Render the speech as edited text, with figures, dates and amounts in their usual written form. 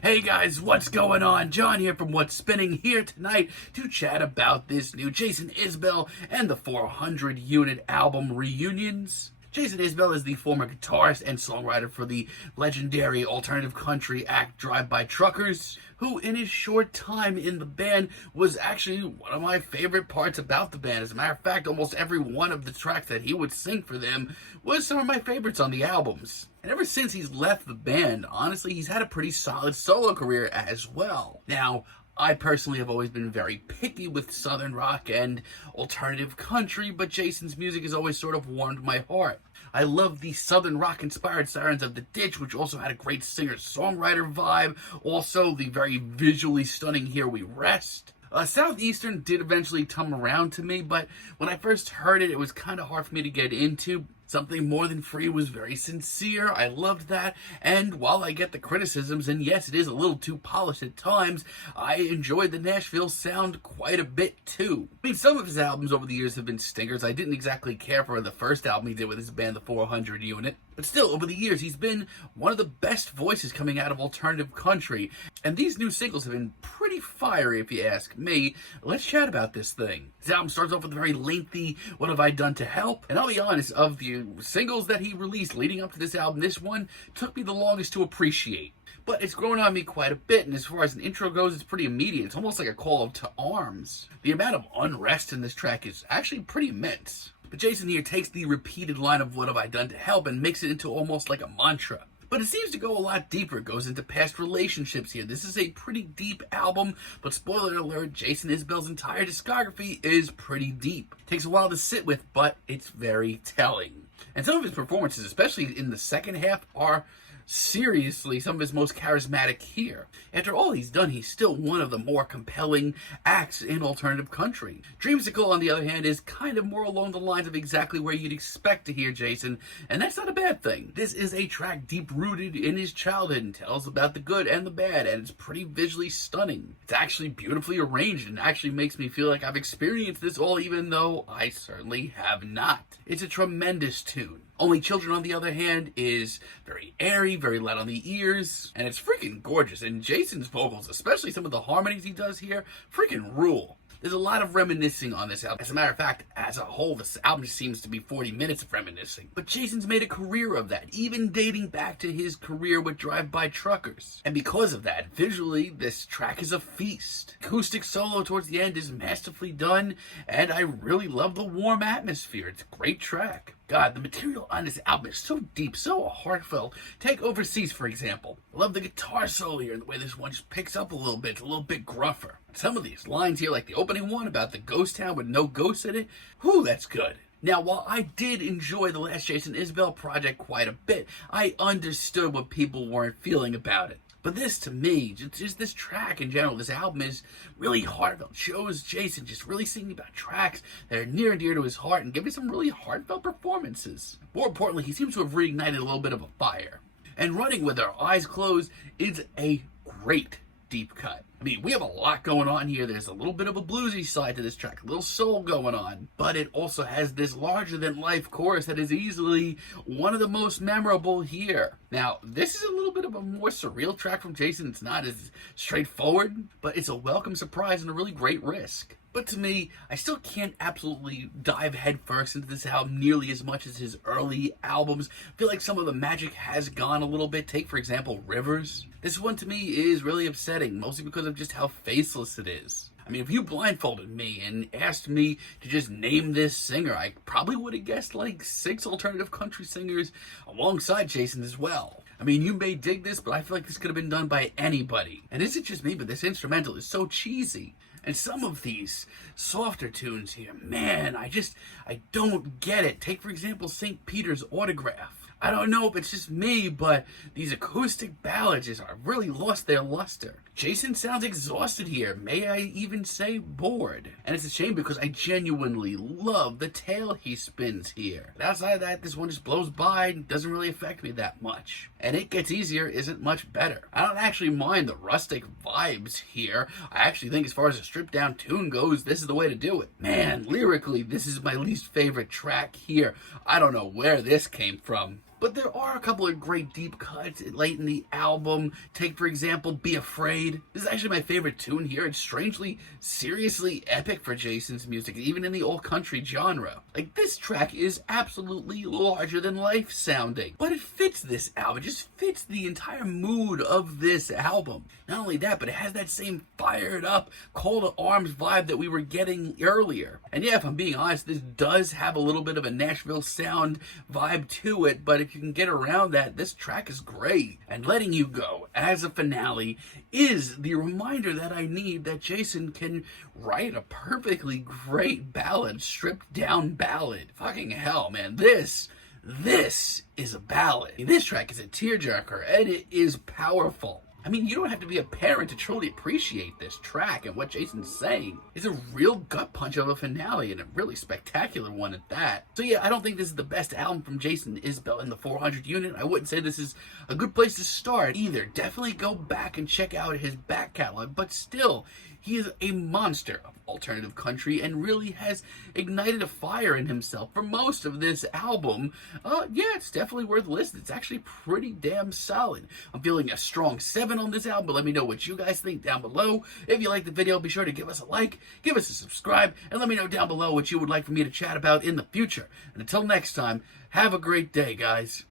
Hey guys, what's going on? John here from What's Spinning here tonight to chat about this new Jason Isbell and the 400 unit album Reunions. Jason Isbell is the former guitarist and songwriter for the legendary alternative country act Drive-By Truckers, who in his short time in the band was actually one of my favorite parts about the band. As a matter of fact, almost every one of the tracks that he would sing for them was some of my favorites on the albums. And ever since he's left the band, honestly, he's had a pretty solid solo career as well. Now, I personally have always been very picky with southern rock and alternative country, but Jason's music has always sort of warmed my heart. I love the southern rock inspired Sirens of the Ditch, which also had a great singer-songwriter vibe. Also, the very visually stunning Here We Rest. Southeastern did eventually come around to me, but when I first heard it, it was kind of hard for me to get into. Something More Than Free was very sincere. I loved that. And while I get the criticisms, and yes, it is a little too polished at times, I enjoyed the Nashville sound quite a bit too. I mean, some of his albums over the years have been stingers. I didn't exactly care for the first album he did with his band, the 400 Unit. But still, over the years, he's been one of the best voices coming out of alternative country. And these new singles have been pretty fiery, if you ask me. Let's chat about this thing. His album starts off with a very lengthy What Have I Done to Help? And I'll be honest, of the singles that he released leading up to this album, this one took me the longest to appreciate. But it's grown on me quite a bit, and as far as an intro goes, it's pretty immediate. It's almost like a call to arms. The amount of unrest in this track is actually pretty immense. But Jason here takes the repeated line of What Have I Done to Help and makes it into almost like a mantra. But it seems to go a lot deeper. It goes into past relationships here. This is a pretty deep album, but spoiler alert, Jason Isbell's entire discography is pretty deep. It takes a while to sit with, but it's very telling. And some of his performances, especially in the second half, are seriously some of his most charismatic here. After all he's done, he's still one of the more compelling acts in alternative country. Dreamsicle, on the other hand, is kind of more along the lines of exactly where you'd expect to hear Jason, and that's not a bad thing. This is a track deep-rooted in his childhood and tells about the good and the bad, and it's pretty visually stunning. It's actually beautifully arranged and actually makes me feel like I've experienced this all, even though I certainly have not. It's a tremendous tune. Only Children, on the other hand, is very airy, very light on the ears, and it's freaking gorgeous. And Jason's vocals, especially some of the harmonies he does here, freaking rule. There's a lot of reminiscing on this album. As a matter of fact, as a whole, this album seems to be 40 minutes of reminiscing. But Jason's made a career of that, even dating back to his career with Drive-By Truckers. And because of that, visually, this track is a feast. Acoustic solo towards the end is masterfully done, and I really love the warm atmosphere. It's a great track. God, the material on this album is so deep, so heartfelt. Take Overseas, for example. I love the guitar solo here and the way this one just picks up a little bit. It's a little bit gruffer. Some of these lines here, like the opening one about the ghost town with no ghosts in it, whew, that's good. Now, while I did enjoy the last Jason Isbell project quite a bit, I understood what people weren't feeling about it. But this, to me, just this track in general, this album is really heartfelt. Shows Jason just really singing about tracks that are near and dear to his heart and giving some really heartfelt performances. More importantly, he seems to have reignited a little bit of a fire. And Running With Our Eyes Closed is a great deep cut. I mean, we have a lot going on here. There's a little bit of a bluesy side to this track, a little soul going on, but it also has this larger-than-life chorus that is easily one of the most memorable here. Now, this is a little bit of a more surreal track from Jason. It's not as straightforward, but it's a welcome surprise and a really great risk. But to me, I still can't absolutely dive headfirst into this album nearly as much as his early albums. I feel like some of the magic has gone a little bit. Take, for example, Rivers. This one to me is really upsetting, mostly because of just how faceless it is. I mean, if you blindfolded me and asked me to just name this singer, I probably would have guessed like 6 alternative country singers alongside Jason as well. I mean, you may dig this, but I feel like this could have been done by anybody. And isn't just me, but this instrumental is so cheesy. And some of these softer tunes here, man, I don't get it. Take, for example, St. Peter's Autograph. I don't know if it's just me, but these acoustic ballads just are really lost their luster. Jason sounds exhausted here, may I even say bored. And it's a shame because I genuinely love the tale he spins here. But outside of that, this one just blows by and doesn't really affect me that much. And It Gets Easier isn't much better. I don't actually mind the rustic vibes here. I actually think as far as a stripped down tune goes, this is the way to do it. Man, lyrically, this is my least favorite track here. I don't know where this came from. but there are a couple of great deep cuts late in the album. Take, for example, Be Afraid. This is actually my favorite tune here. It's strangely, seriously epic for Jason's music, even in the old country genre. Like, this track is absolutely larger than life sounding, but it fits this album. It just fits the entire mood of this album. Not only that, but it has that same fired up, call to arms vibe that we were getting earlier. And yeah, if I'm being honest, this does have a little bit of a Nashville sound vibe to it, but if you can get around that, this track is great. And Letting You Go as a finale is the reminder that I need that Jason can write a perfectly great ballad, stripped down ballad. Fucking hell, man. This is a ballad. This track is a tearjerker, and it is powerful. I mean, you don't have to be a parent to truly appreciate this track, and what Jason's saying is a real gut punch of a finale, and a really spectacular one at that. So yeah, I don't think this is the best album from Jason Isbell in the 400 unit. I wouldn't say this is a good place to start either. Definitely go back and check out his back catalog, but still, he is a monster of alternative country and really has ignited a fire in himself for most of this album. Yeah, it's definitely worth listening. It's actually pretty damn solid. I'm feeling a strong 7 on this album, but let me know what you guys think down below. If you liked the video, be sure to give us a like, give us a subscribe, and let me know down below what you would like for me to chat about in the future. And until next time, have a great day, guys.